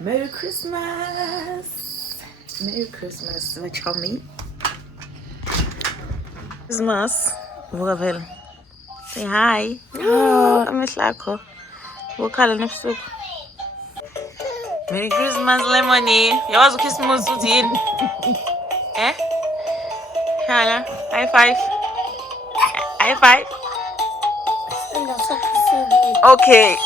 Merry Christmas. Merry Christmas. Wachami. Christmas. Vuka say hi. Amehlakho. Vukhala nebusuku. Merry Christmas, Lemony. Yawazi uKhisimusi uthi yini? Hala. High five. High five. Okay.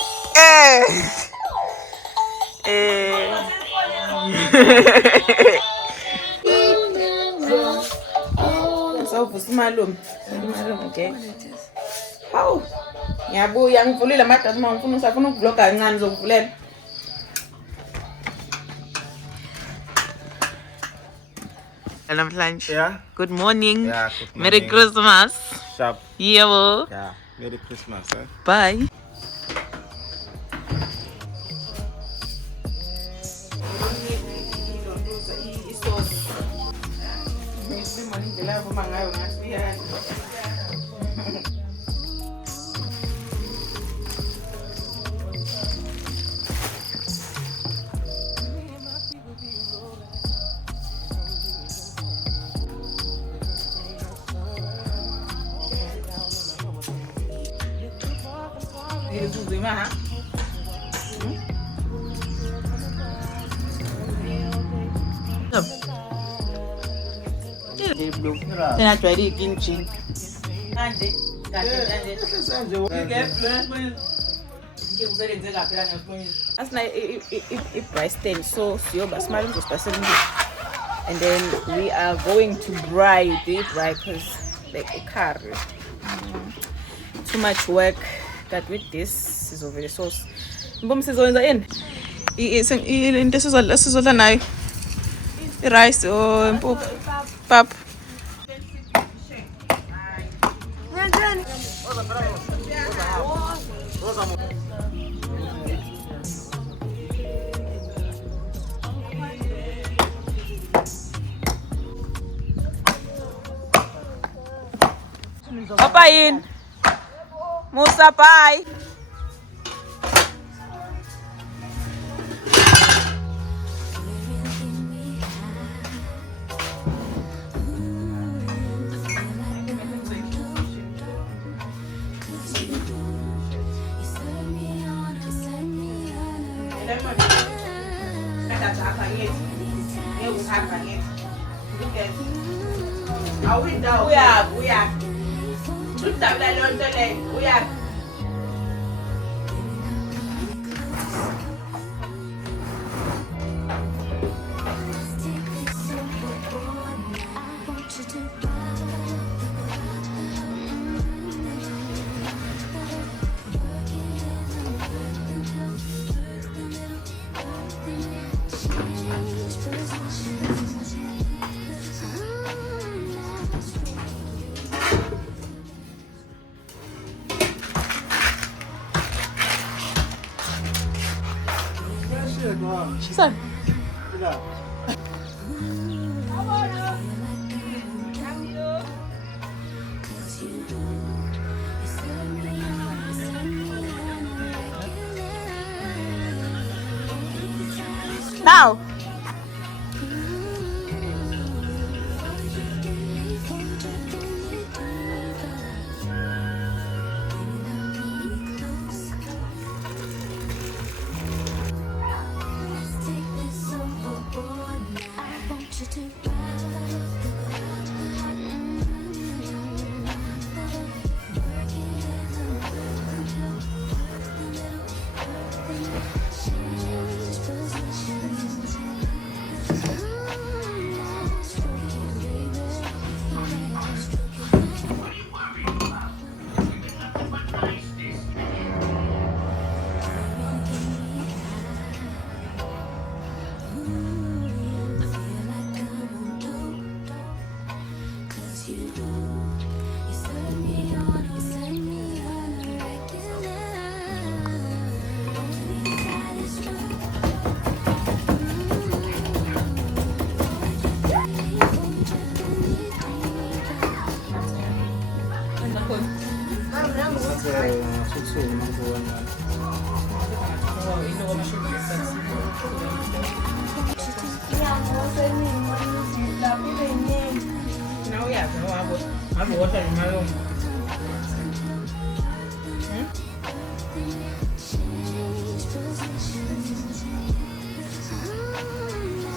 Sawuvusa umalume. Umalume okay. Hawu. Ngiyabuya ngivulile amadasi uma ngifuna usafuna ukuvloga kancane ngizokuvulela. Namhlanje. Yeah. Good morning. Yeah, good morning. Merry Christmas. Sharp. Yebo. Yeah. Merry Christmas. Bye. Then I tried it kimchi. Last night it priced 10, so and then we are going to braai because like a car. Too much work that with this is over the sauce. Mbom sizoyenza in. Into sizodla nayo. Rice or impuphu. Pap. Papa in. Musa bye. Son. Now.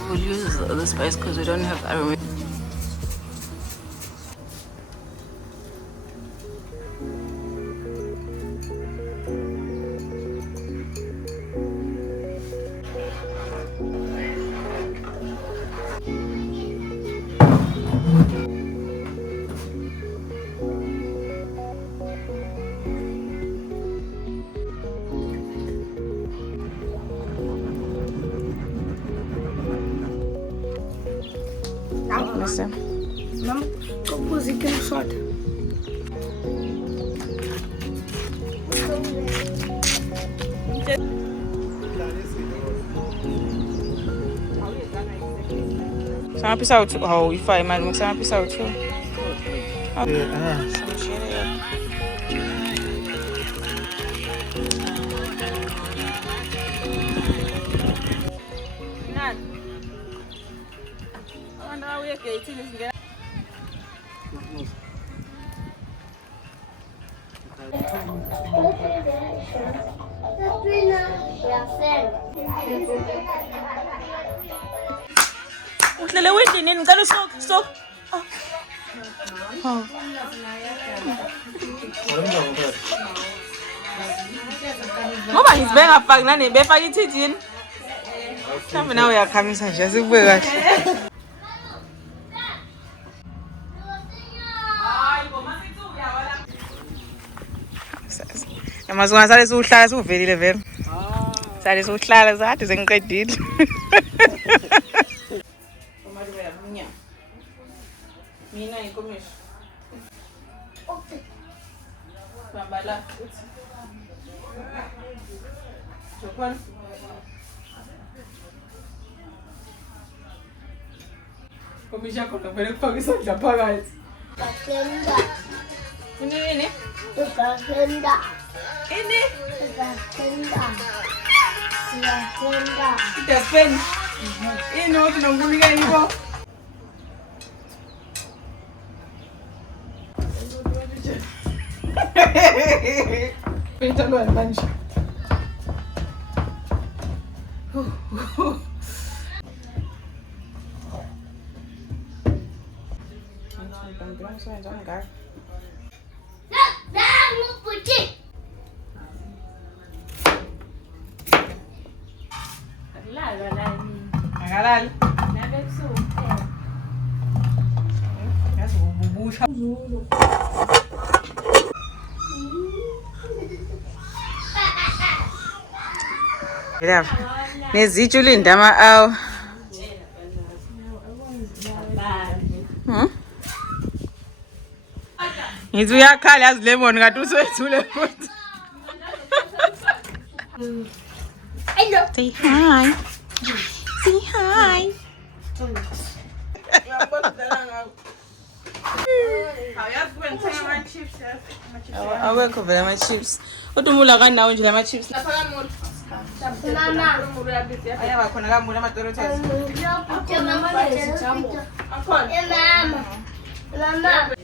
We'll use the spice because we don't have aromatic. Listen. Mam, música no short. Sama pisau tu, oh, ifai man, sama pisau tu. Nan. Anda awak ke itu ni segala. Uhlele wendini ngicela stop. Oh. Ngoba ngizibeka ngafaki nane befaka ithijini. Mhlawumbe nawe uyakhamisa nje sikubuke kahle. Yamazunga sale siuhlala siuvelile vele. Sale siuhlala zathi sengiqedile. Mina inkomishi. Bambala. Jokon. Komisha khona vele kufaka isandla phakathi. Bakenda. Kunini? Bakenda. Ini? Bakenda. Bakenda. Depend. Ini watu nangulika hivyo. Pentalo manje. Akalala. Yazi ububusha. Yela. Nezitshu lindama awu. Ngithi uyakhala yazi lemon ngathi uswethule futhi. Hello. Say hi. Say hi. Awekho vele ama-chips. Utumula kanawo nje lama-chips. Mama. Ayaba khona kamula amadorothezi. Mama. Mama.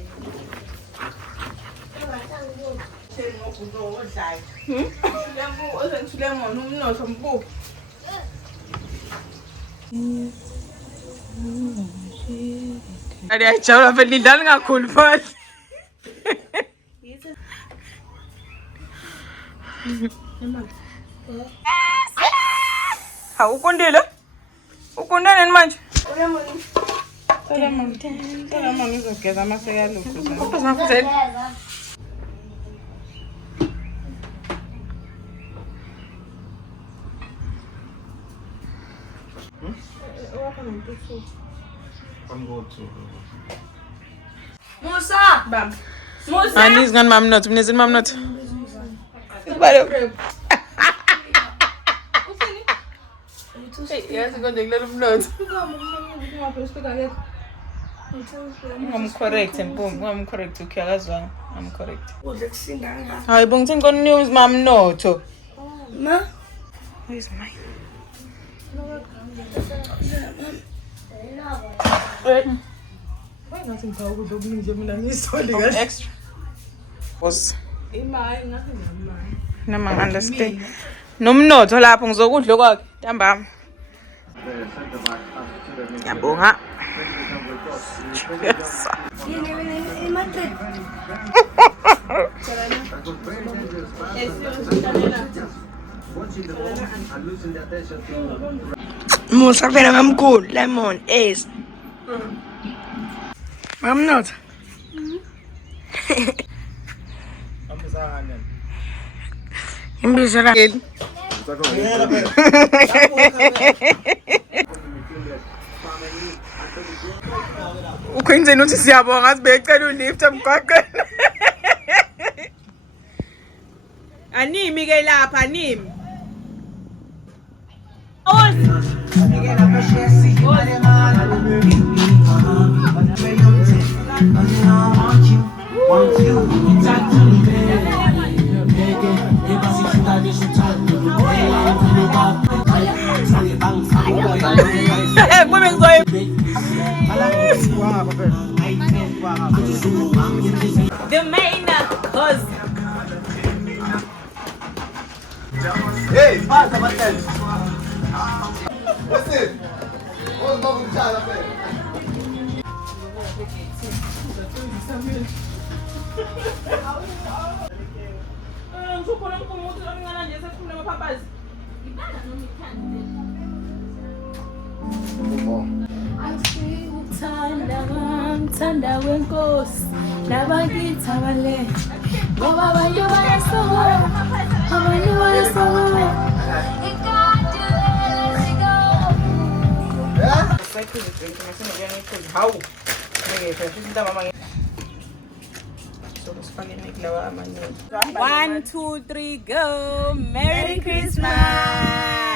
Ayajabula phela idlala kakhulu futhi. Ha ukondile? Ukondane nini manje? Tela moni uzogeza amaseka lokhu. Kodwa zinafuthela. Musa. Bam. Musa. Ani ngani mam not, mina zini mam not. Bale. Yazi konje kulelo mnotho. I'm correct mpumbi, I'm correct ukuyakazwana. I'm correct. Udle kusinganga. Hayi bongithini kon news mam notho. Ma. Where is mine? extra. Was nama understand. Nomnotho lapho ngizokudla kwakhe ntambama. Ngiyabonga. Yes. Musa vela mamkhulu lemon is. I'm not. Imbizela. Ukwenzeni uthi siyabonga sibecela ulift emgwaqweni. Animi ke lapha animi. The main cause. Hey, passa, Matheus. Você. Vamos logo já, rapaz. Thanda wenkosi nabakithi abale ngoba abanye bayasokola abanye bayasokola One, two, three, go. Merry Christmas.